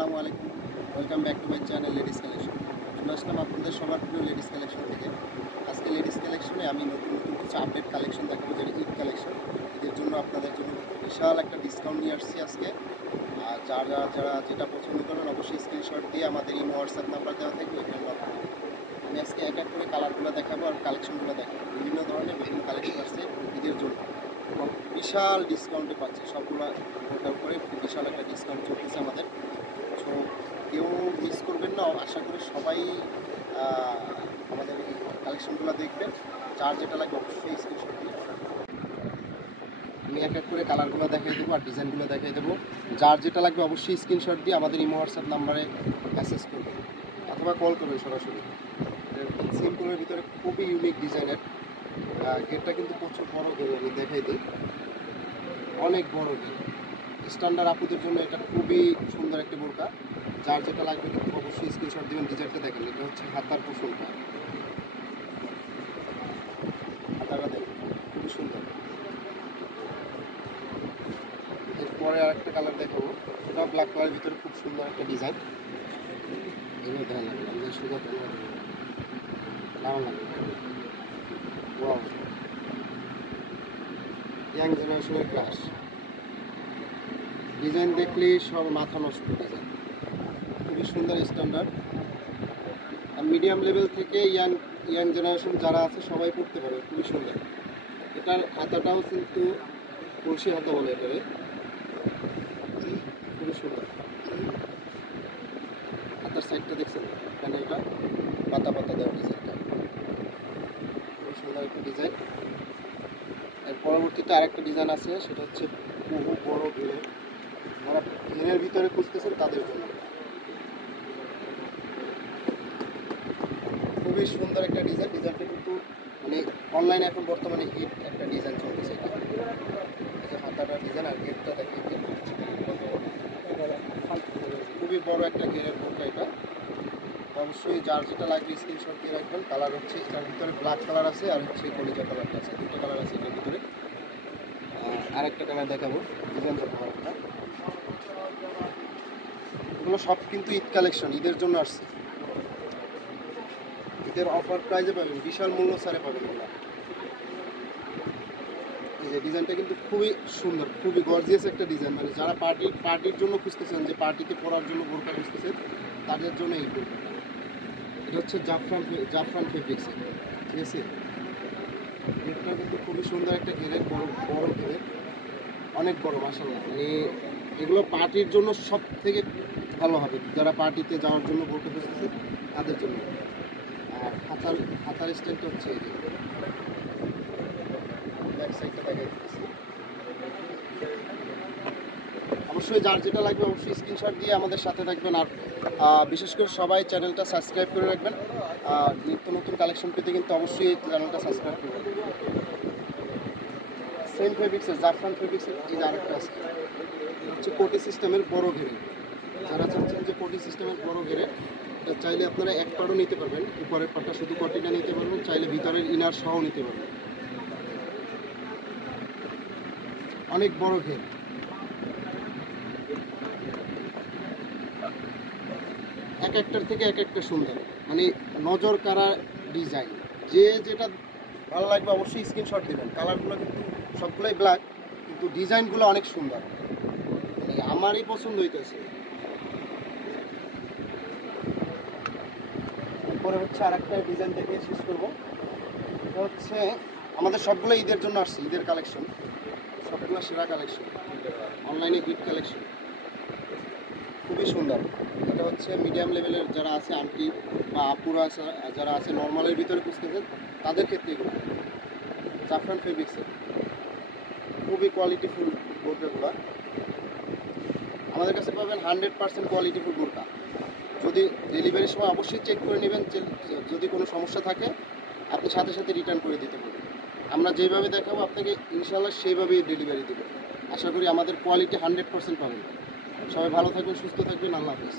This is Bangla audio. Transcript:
আসসালামু আলাইকুম, welcome back to my channel ladies collection. চলে আসলাম আপনাদের সবার প্রিয় লেডিস কালেকশন থেকে। আজকে লেডিস কালেকশনে আমি নতুন নতুন কিছু আপডেট কালেকশন দেখাবো, যেটা ঈদ কালেকশন। ঈদের জন্য আপনাদের জন্য বিশাল একটা ডিসকাউন্ট নিয়ে আসছি আজকে। আর যারা যারা যেটা পছন্দ করেন অবশ্যই স্ক্রিনশট দিয়ে আমাদের এই হোয়াটসঅ্যাপ নাম্বার দেওয়া থাকবে, ওইখানে নক করবেন। আমি আজকে এক এক করে কালারগুলো দেখাবো আর কালেকশনগুলো দেখাবো। বিভিন্ন ধরনের বিভিন্ন কালেকশন আসছে ঈদের জন্য এবং বিশাল ডিসকাউন্টে পাচ্ছে সবগুলো। ওটার উপরে বিশাল একটা ডিসকাউন্ট চলতেছে আমাদের। সো কেউ মিস করবেন না, আশা করি সবাই আমাদের এই কালেকশনগুলো দেখবেন। যার যেটা লাগবে অবশ্যই স্ক্রিনশট দিয়ে আমি এক এক করে কালারগুলো দেখাই দেবো আর ডিজাইনগুলো দেখাই দেবো। যার যেটা লাগবে অবশ্যই স্ক্রিনশট দিয়ে আমাদের ইমো হোয়াটসঅ্যাপ নাম্বারে মেসেজ করবেন অথবা কল করবেন সরাসরি। সিম্পলের ভিতরে খুবই ইউনিক ডিজাইনের। গেটটা কিন্তু প্রচুর বড় গেট, আমি দেখাই দিই, অনেক বড় গেট। স্ট্যান্ডার্ড আপুদের জন্য এটা খুবই সুন্দর একটা বোরকা। যার যেটা লাগবে কিন্তু অবশ্যই স্ক্রিনশট দেবেন। ডিজাইনটা দেখেন, এটা হচ্ছে হাতার পোষণটা, হাতাটা দেখেন খুবই সুন্দর। এরপরে আরেকটা কালার দেখাবো, ওটা ব্ল্যাক কালারের ভিতরে খুব সুন্দর একটা ডিজাইন। এগুলো দেখা লাগবে আমাদের সুন্দর দারুণ লাগবে। ওয়াও, ইয়াং জেনারেশনের ক্লাস ডিজাইন দেখলেই সব মাথা নষ্ট ডিজাইন, খুবই সুন্দর স্ট্যান্ডার্ড। আর মিডিয়াম লেভেল থেকে ইয়াং ইয়াং জেনারেশন যারা আছে সবাই পড়তে পারে, খুবই সুন্দর। এটার হাতাটাও কিন্তু কলসি হাতা বলে এটারে, খুবই সুন্দর। হাতার সাইডটা দেখছেন, এখানে এটা পাতা পাতা দেওয়া ডিজাইনটা, খুবই সুন্দর একটা ডিজাইন। এর পরবর্তীতে আরেকটা ডিজাইন আছে, সেটা হচ্ছে বহু বড় ঘেরের। যারা ঘেরের ভিতরে খুঁজতেছেন তাদের জন্য খুবই সুন্দর একটা ডিজাইন। ডিজাইনটা কিন্তু মানে অনলাইনে এখন বর্তমানে হিট একটা ডিজাইন চলতেছে। এটা এই যে হাতাটা ডিজাইন আর গেটটা দেখেন, খুবই বড় একটা ঘেরের বোরকা এটা। অবশ্যই যার যেটা লাগবে স্ক্রিনশট দিয়ে রাখবেন। কালার হচ্ছে এটার ভিতরে ব্ল্যাক কালার আছে আর হচ্ছে কলিজা কালারটা আছে, দুটো কালার আছে এটার ভিতরে। আরেকটা কালার দেখাবো, ডিজাইন দেখাবো একটা। এগুলো সব কিন্তু ঈদ কালেকশন, ঈদের জন্য আসছে। ঈদের অফার প্রাইজে পাবেন, বিশাল মূল্য ছাড়ে পাবেন এগুলো। এই যে ডিজাইনটা কিন্তু খুবই সুন্দর, খুবই গর্জিয়াস একটা ডিজাইন। মানে যারা পার্টির জন্য খুঁজতেছেন, যে পার্টিতে পরার জন্য বোরকা খুঁজতেছেন, তাদের জন্য এই বোরকাটা। এটা হচ্ছে জাফরান ফেব্রিক্সের, ঠিক আছে। গেটটা কিন্তু খুবই সুন্দর একটা ঘেরের, বড় বড় ঘেরের, অনেক বড় মাশাআল্লাহ। মানে এগুলো পার্টির জন্য সব থেকে ভালো হবে, যারা পার্টিতে যাওয়ার জন্য বোরকা খুঁজতেছে তাদের জন্য। আর হাতার স্টাইলটা হচ্ছে এই যে ব্যাক সাইডটা দেখা যাচ্ছে। অবশ্যই যার যেটা লাগবে অবশ্যই স্ক্রিনশট দিয়ে আমাদের সাথে থাকবেন। আর বিশেষ করে সবাই চ্যানেলটা সাবস্ক্রাইব করে রাখবেন। নিত্য নতুন কালেকশন পেতে কিন্তু অবশ্যই চ্যানেলটা সাবস্ক্রাইব করবেন। সেম ফেব্রিক্সের, জাফরান ফেব্রিক্সের এই যে আরেকটা আছে, হচ্ছে কোটি সিস্টেমের বড় ঘেরে। যারা চাচ্ছেন যে কোটি সিস্টেমের বড় ঘেরে, এটা চাইলে আপনারা এক পাটও নিতে পারবেন, উপরের পাটটা শুধু কোটিটা নিতে পারবেন, চাইলে ভিতরের ইনার সহ নিতে পারবেন। অনেক বড় ঘের, এক একটার থেকে এক একটা সুন্দর, মানে নজর কাড়া ডিজাইন। যে যেটা ভালো লাগবে অবশ্যই স্ক্রিনশট দেবেন। কালারগুলো কিন্তু সবগুলোই ব্ল্যাক, কিন্তু ডিজাইনগুলো অনেক সুন্দর, আমারই পছন্দ হইতেছে। এরপরে হচ্ছে আরেকটা ডিজাইন দেখে শেষ করবো। এটা হচ্ছে আমাদের সবগুলো ঈদের জন্য আসছে, ঈদের কালেকশন, সবগুলো সেরা কালেকশন, অনলাইনে হিট কালেকশন, খুবই সুন্দর। এটা হচ্ছে মিডিয়াম লেভেলের যারা আছে, আন্টি বা আপুরা আছে, যারা আছে নর্মালের ভিতরে খুঁজতেছেন, তাদের ক্ষেত্রে এগুলো জাফরান ফেব্রিক্সের খুবই কোয়ালিটিফুল বোরকাগুলো। আমাদের কাছে পাবেন 100% কোয়ালিটিফুল বোরকা। যদি ডেলিভারির সময় অবশ্যই চেক করে নেবেন, যদি কোনো সমস্যা থাকে আপনি সাথে সাথে রিটার্ন করে দিতে পারবেন। আমরা যেভাবে দেখাবো আপনাকে ইনশাআল্লাহ সেইভাবেই ডেলিভারি দেবো। আশা করি আমাদের কোয়ালিটি 100% পাবেন। সবাই ভালো থাকবেন, সুস্থ থাকবেন, আল্লাহ হাফেজ।